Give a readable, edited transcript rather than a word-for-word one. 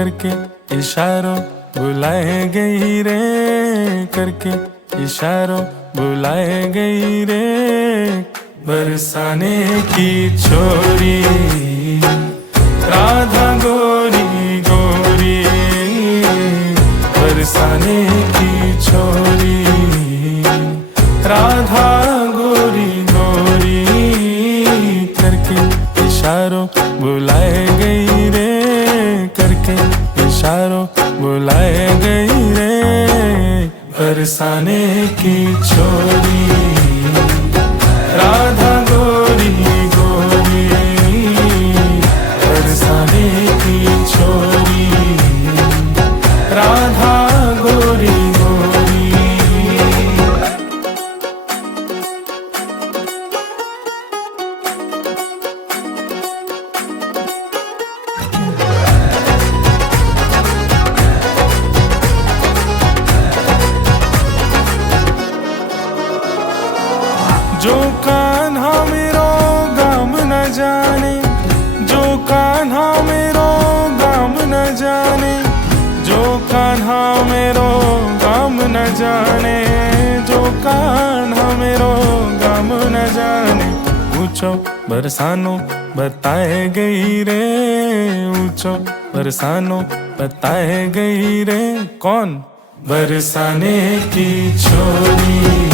करके इशारों बुलाए गई रे, करके इशारों बुलाए गई रे। बरसाने की छोरी राधा गोरी गोरी, बरसाने की छोरी राधा गोरी गोरी, करके इशारों बुलाए गई रे, करके इशारों बुलाए गई रे। बरसाने की छोरी राधा गोरी गोरी, बरसाने की छोरी राधा गोरी गोरी। जो कान्हा मेरो गाम न जाने, जो कान्हा मेरो गाम न जाने, जो कान्हा मेरो गाम न जाने, जो कान्हा मेरो गाम न जाने। ऊंचो बरसानो बताए गई रे, ऊंचो बरसानो बताए गई रे। कौन? बरसाने की छोरी